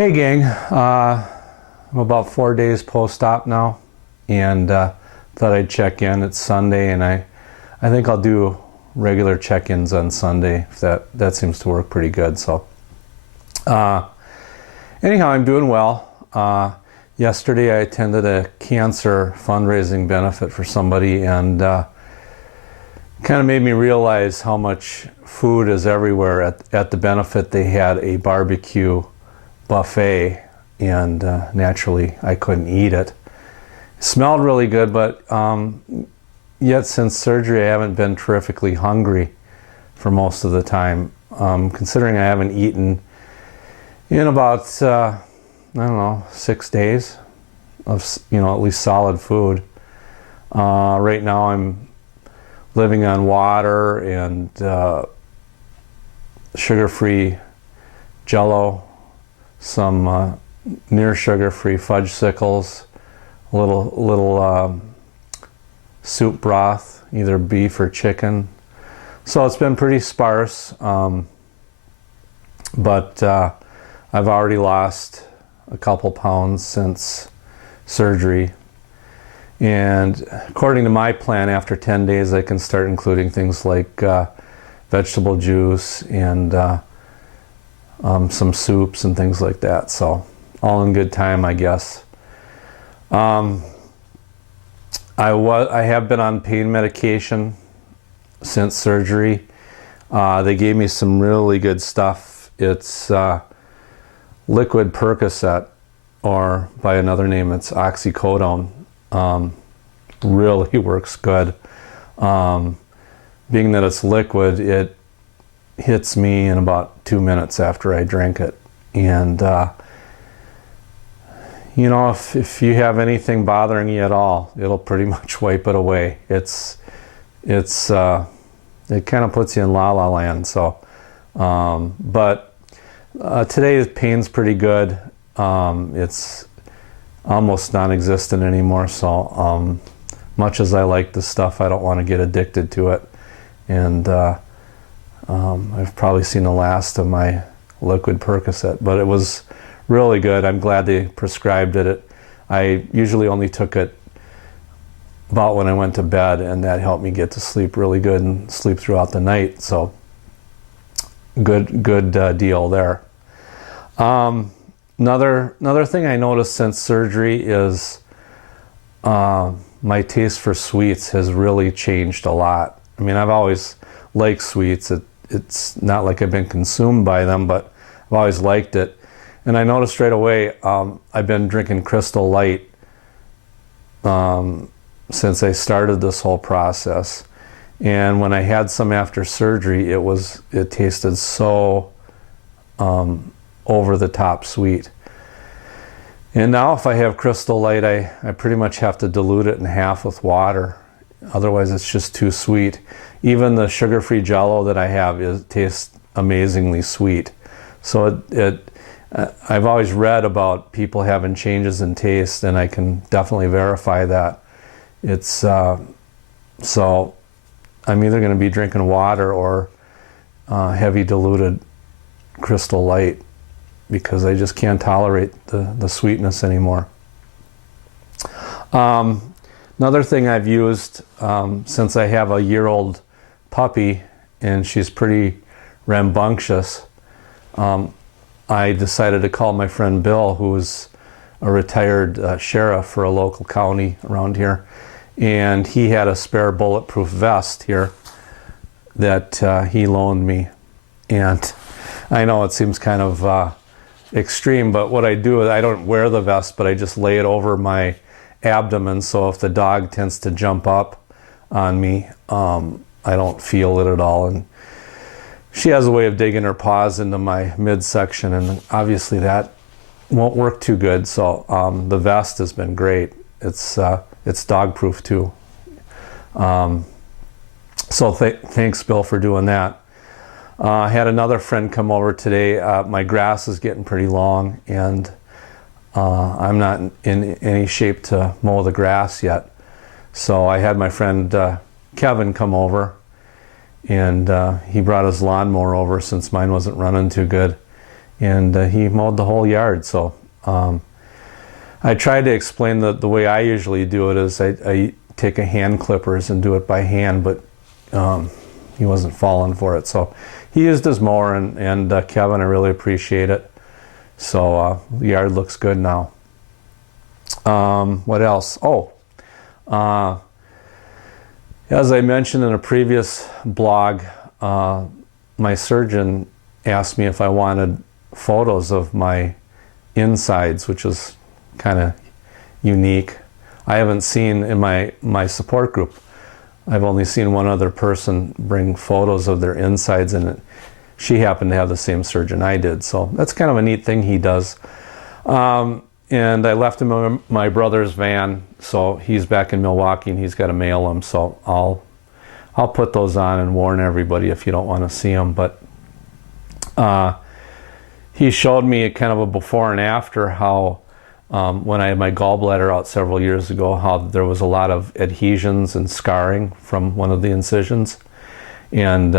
Hey gang, I'm about 4 days post-op now, and thought I'd check in. It's Sunday, and I think I'll do regular check-ins on Sunday. If that seems to work pretty good. So anyhow, I'm doing well. Yesterday I attended a cancer fundraising benefit for somebody, and kind of made me realize how much food is everywhere. At the benefit, they had a barbecue buffet, and naturally I couldn't eat it. It smelled really good, but yet since surgery I haven't been terrifically hungry for most of the time, considering I haven't eaten in about I don't know, 6 days of at least solid food. Right now I'm living on water and sugar-free Jello, some near sugar-free fudgesicles, a little soup broth, either beef or chicken. So it's been pretty sparse, but I've already lost a couple pounds since surgery. And according to my plan, after 10 days I can start including things like vegetable juice and some soups and things like that. So all in good time, I guess. I have been on pain medication since surgery. They gave me some really good stuff. It's liquid Percocet, or by another name it's oxycodone. Really works good. Being that it's liquid, it hits me in about 2 minutes after I drink it. And if you have anything bothering you at all, it'll pretty much wipe it away. It kind of puts you in la la land. So but today's pain's pretty good. It's almost non-existent anymore, so much as I like the stuff, I don't want to get addicted to it. And I've probably seen the last of my liquid Percocet, but it was really good. I'm glad they prescribed it. I usually only took it about when I went to bed, and that helped me get to sleep really good and sleep throughout the night. So good deal there. Another thing I noticed since surgery is my taste for sweets has really changed a lot. I mean, I've always liked sweets. It's not like I've been consumed by them, but I've always liked it. And I noticed right away, I've been drinking Crystal Light since I started this whole process. And when I had some after surgery, it tasted so over the top sweet. And now if I have Crystal Light, I pretty much have to dilute it in half with water. Otherwise it's just too sweet. Even the sugar-free Jello that I have tastes amazingly sweet. So I've always read about people having changes in taste, and I can definitely verify that. So I'm either going to be drinking water or heavy diluted Crystal Light, because I just can't tolerate the sweetness anymore. Another thing I've used, since I have a year-old puppy and she's pretty rambunctious, I decided to call my friend Bill, who's a retired sheriff for a local county around here, and he had a spare bulletproof vest here that he loaned me. And I know it seems kind of extreme, but what I do is I don't wear the vest, but I just lay it over my abdomen, so if the dog tends to jump up on me, I don't feel it at all. And she has a way of digging her paws into my midsection, and obviously that won't work too good. So the vest has been great. It's dog proof too. So thanks, Bill, for doing that. I had another friend come over today. My grass is getting pretty long, and I'm not in any shape to mow the grass yet. So I had my friend Kevin come over, and he brought his lawnmower over since mine wasn't running too good. and he mowed the whole yard. So I tried to explain the way I usually do it is I take a hand clippers and do it by hand, but he wasn't falling for it. So he used his mower, and Kevin, I really appreciate it. So the yard looks good now. What else? Oh, as I mentioned in a previous blog, my surgeon asked me if I wanted photos of my insides, which is kind of unique. I haven't seen in my support group, I've only seen one other person bring photos of their insides, and she happened to have the same surgeon I did. So that's kind of a neat thing he does. And I left him in my brother's van, so he's back in Milwaukee and he's got to mail them. So I'll put those on and warn everybody if you don't want to see them. But he showed me kind of a before and after how when I had my gallbladder out several years ago, how there was a lot of adhesions and scarring from one of the incisions, and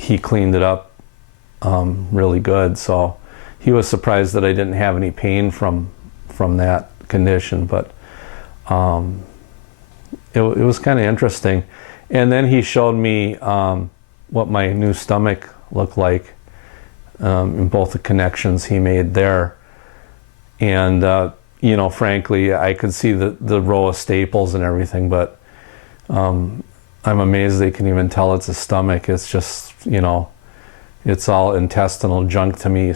he cleaned it up really good. So he was surprised that I didn't have any pain from that condition, but it was kind of interesting. And then he showed me what my new stomach looked like in both the connections he made there. And you know, frankly, I could see the row of staples and everything, but I'm amazed they can even tell it's a stomach. It's just, you know, it's all intestinal junk to me.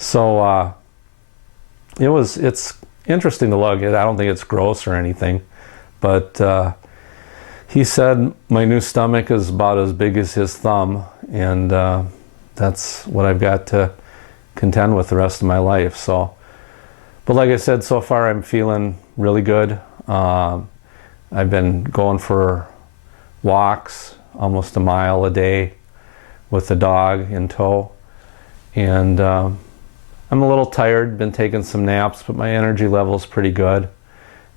So it's interesting to look at. I don't think it's gross or anything, but he said my new stomach is about as big as his thumb, and that's what I've got to contend with the rest of my life. So, but like I said, so far I'm feeling really good. I've been going for walks almost a mile a day with the dog in tow, and I'm a little tired, been taking some naps, but my energy level's pretty good.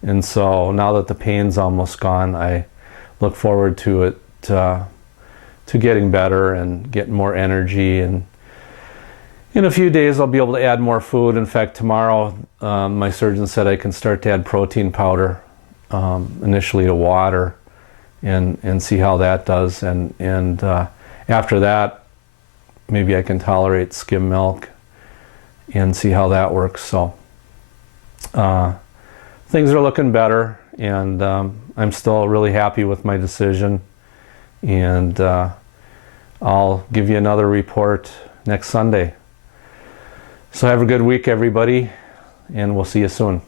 And so now that the pain's almost gone, I look forward to it, to getting better and getting more energy. And in a few days I'll be able to add more food. In fact, tomorrow my surgeon said I can start to add protein powder initially to water and see how that does. And after that, maybe I can tolerate skim milk and see how that works. So things are looking better, and I'm still really happy with my decision. And I'll give you another report next Sunday. So have a good week, everybody, and we'll see you soon.